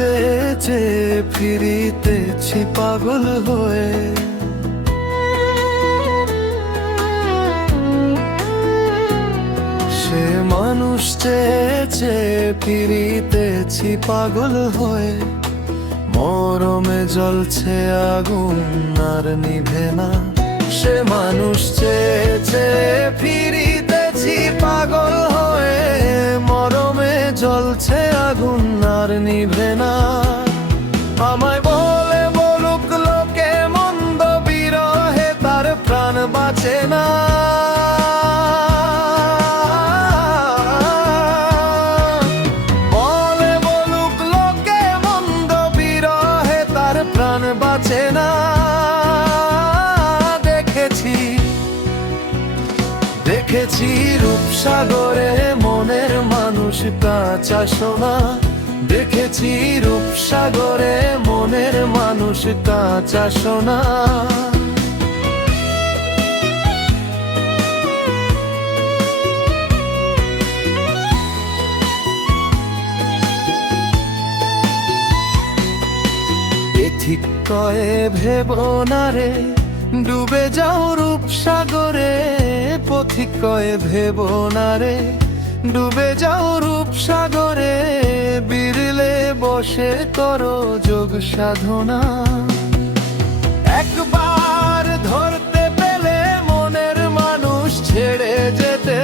চেয়ে চেয়ে ফিরিতেছি পাগল হয়ে। সে মানুষ চেয়ে চেয়ে ফিরিতেছি পাগল হয়ে। মরমে জ্বলছে আগুন আর নিভে না। সে মানুষ চেয়ে চেয়ে ফিরিতেছি পাগল হয়ে। মরমে জ্বলছে আগুন আর নিভে না। আমায় বলে বলুক লোকে মন্দ, বিরহে তার প্রাণ বাঁচে না। বলে বলুক লোকে মন্দ, বিরহে তার প্রাণ বাঁচে না। দেখেছি রূপসাগরে মনের মানুষ কাঁচা সোনা। দেখেছি রূপসাগরে মনের মানুষ কাঁচা সোনা। ঠিক কয়ে ভেব না রে, ডুবে যাও রূপসাগরে। পথিক কয়ে ভেব না রে, ডুবে যাও রূপসাগরে। বিরলে বসে করো যোগ সাধনা। একবার ধরতে পেলে মনের মানুষ ছেড়ে যেতে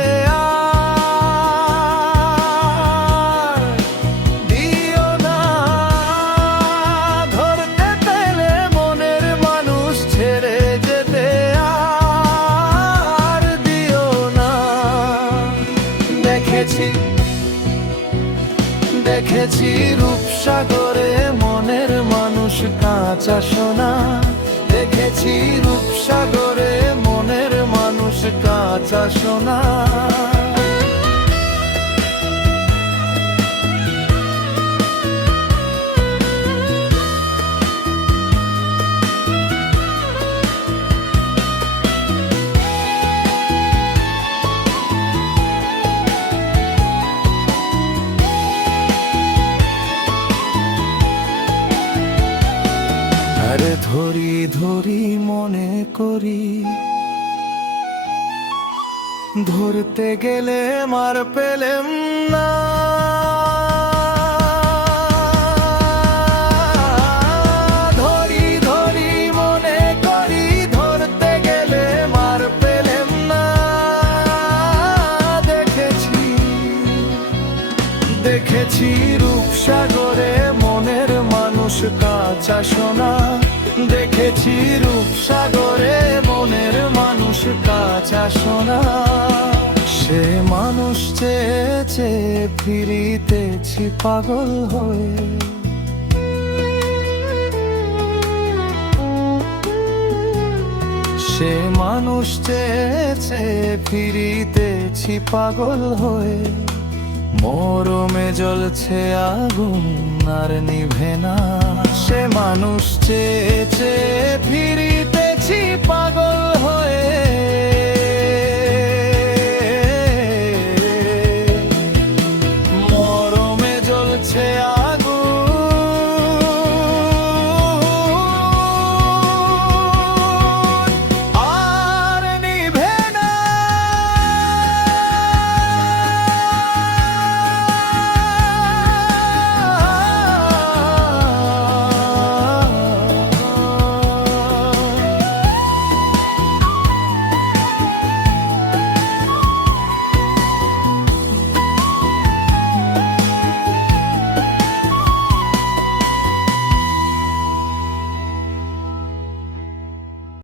দেখেছি রূপসাগরে মনের মানুষ কাঁচা সোনা। দেখেছি রূপসাগরে মনের মানুষ কাঁচা সোনা। ধরি ধরি মনে করি, ধরতে গেলে মার পেলেম না। ধরি ধরি মনে করি, ধরতে গেলে মার পেলেম না। দেখেছি রূপসাগরে মনের মানুষ কাঁচা সোনা। দেখেছি রূপসাগরে মনের মানুষ কাঁচা সোনা। সে মানুষ চেয়ে চেয়ে ফিরিতেছি পাগল হয়ে। সে মানুষ চেয়ে চেয়ে ফিরিতেছি পাগল হয়ে। মরমে জ্বলছে আগুন আর নিভে না। সে মানুষ চেয়ে চেয়ে ফিরিতেছি পাগল হয়ে।